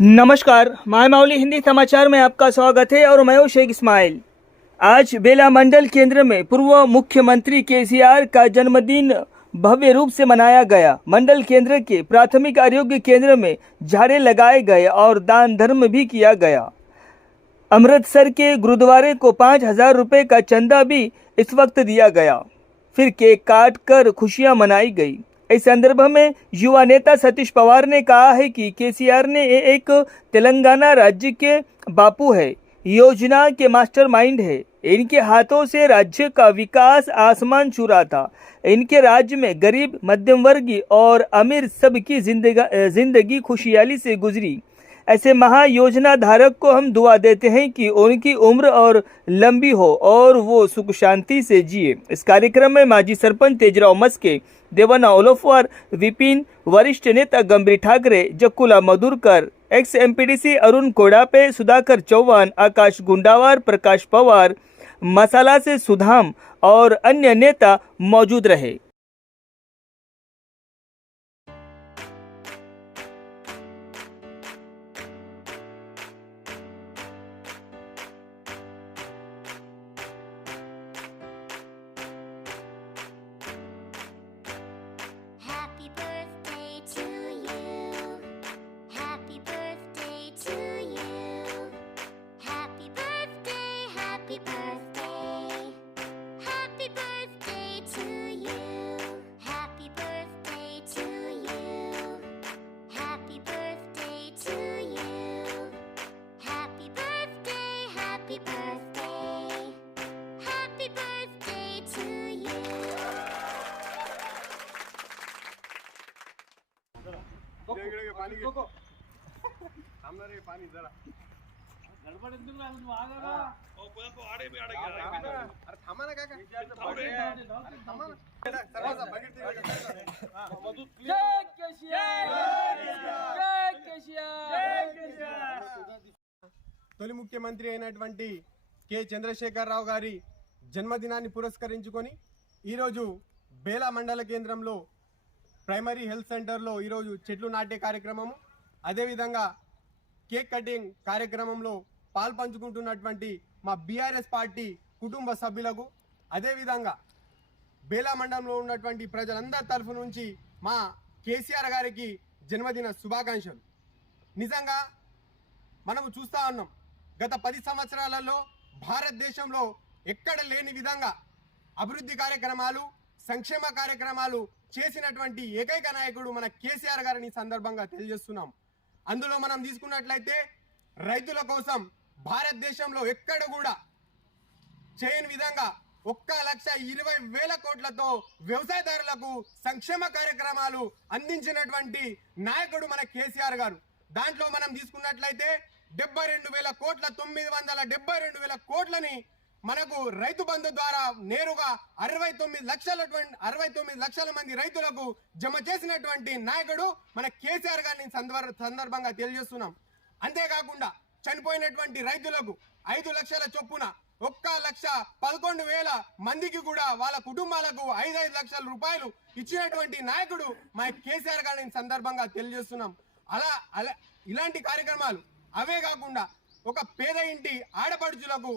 नमस्कार, माय माउली हिंदी समाचार में आपका स्वागत है और मैं हूं शेख इस्माइल। आज बेला मंडल केंद्र में पूर्व मुख्यमंत्री केसीआर का जन्मदिन भव्य रूप से मनाया गया। मंडल केंद्र के प्राथमिक आरोग्य केंद्र में झाड़े लगाए गए और दान धर्म भी किया गया। अमृतसर के गुरुद्वारे को 5,000 रुपये का चंदा भी इस वक्त दिया गया। फिर केक काट कर खुशियां मनाई गई। इस संदर्भ में युवा नेता सतीश पवार ने कहा है कि केसीआर ने एक तेलंगाना राज्य के बापू है, योजना के मास्टरमाइंड है। इनके हाथों से राज्य का विकास आसमान छू रहा था। इनके राज्य में गरीब, मध्यम वर्गीय और अमीर सबकी जिंदगी खुशहाली से गुजरी। ऐसे महायोजना धारक को हम दुआ देते हैं कि उनकी उम्र और लंबी हो और वो सुख शांति से जिए। इस कार्यक्रम में माजी सरपंच तेजराव मस्के, देवाना ओलोफवार, विपिन, वरिष्ठ नेता गंभीर ठाकरे, जक्कुला मधुरकर, एक्स एमपीडीसी अरुण कोडापे, सुधाकर चौहान, आकाश गुंडावार, प्रकाश पवार, मसाला से सुधाम और अन्य नेता मौजूद रहे। Happy birthday to you. Happy birthday to you. Happy birthday, happy birthday. Happy birthday to you. Happy birthday to you. Happy birthday to you. Happy birthday, happy birthday. Happy birthday to you. सामने रे पानी जरा गडबड ఎందుకు రా నువ్వు ఆగరా ఓ పోయపో ఆడే బి ఆడ अरे थांबा ना काका थांबा ना जय केसीआर जय केसीआर తొలి ముఖ్యమంత్రి అయినటువంటి కె చంద్రశేఖరరావు గారి జన్మదినాన్ని పురస్కరించుకొని ఈరోజు బేలా మండల కేంద్రంలో ప్రైమరీ హెల్త్ సెంటర్లో ఈరోజు చెట్లు నాటే కార్యక్రమము, అదేవిధంగా కేక్ కటింగ్ కార్యక్రమంలో పాల్పంచుకుంటున్నటువంటి మా బీఆర్ఎస్ పార్టీ కుటుంబ సభ్యులకు, అదేవిధంగా బేలా మండలంలో ఉన్నటువంటి ప్రజలందరి తరఫు నుంచి మా కేసీఆర్ గారికి జన్మదిన శుభాకాంక్షలు. నిజంగా మనము చూస్తూ ఉన్నాం, గత 10 సంవత్సరాలలో భారతదేశంలో ఎక్కడ లేని విధంగా అభివృద్ధి కార్యక్రమాలు, సంక్షేమ కార్యక్రమాలు చేసినటువంటి ఏకైక నాయకుడు మన కేసీఆర్ గారిని సందర్భంగా తెలియజేస్తున్నాం. అందులో మనం తీసుకున్నట్లయితే రైతుల కోసం భారతదేశంలో ఎక్కడ కూడా చేయని విధంగా 1,20,000 కోట్లతో వ్యవసాయదారులకు సంక్షేమ కార్యక్రమాలు అందించినటువంటి నాయకుడు మన కేసీఆర్ గారు. దాంట్లో మనం తీసుకున్నట్లయితే 72,000 కోట్ల 972,000 కోట్లని మనకు రైతు బంధు ద్వారా నేరుగా 69 లక్షల మంది రైతులకు జమ చేసినటువంటి నాయకుడు మన కేసీఆర్ గారిని సందర్భంగా తెలియజేస్తున్నాం. అంతేకాకుండా చనిపోయినటువంటి రైతులకు 5 లక్షల చొప్పున 1,11,000 మందికి కూడా వాళ్ళ కుటుంబాలకు 5 లక్షల రూపాయలు ఇచ్చినటువంటి నాయకుడు మన కేసీఆర్ గారిని సందర్భంగా తెలియజేస్తున్నాం. అలా ఇలాంటి కార్యక్రమాలు అవే కాకుండా ఒక పేద ఇంటి ఆడపడుచులకు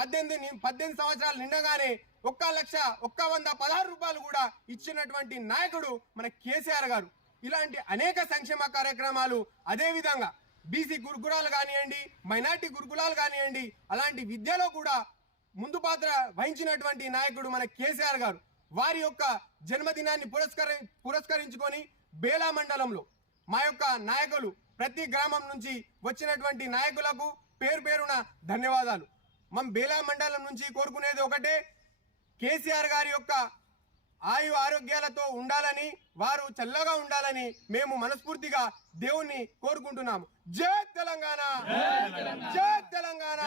18 సంవత్సరాలు నిండగానే 1,116 రూపాయలు కూడా ఇచ్చినటువంటి నాయకుడు మన కేసీఆర్ గారు. ఇలాంటి అనేక సంక్షేమ కార్యక్రమాలు, అదేవిధంగా బీసీ గురుకులాలు కానివ్వండి, మైనార్టీ గురుకులాలు కానివ్వండి, అలాంటి విద్యలో కూడా ముందు పాత్ర వహించినటువంటి నాయకుడు మన కేసీఆర్ గారు. వారి యొక్క జన్మదినాన్ని పురస్కరించుకొని బేలా మండలంలో మా యొక్క నాయకులు, ప్రతి గ్రామం నుంచి వచ్చినటువంటి నాయకులకు పేరు పేరున ధన్యవాదాలు. మనం బేలా మండలం నుంచి కోరుకునేది ఒకటే, కేసీఆర్ గారి యొక్క ఆయు ఆరోగ్యాలతో ఉండాలని, వారు చల్లగా ఉండాలని మేము మనస్ఫూర్తిగా దేవుణ్ణి కోరుకుంటున్నాము. జై తెలంగాణ, జై తెలంగాణ.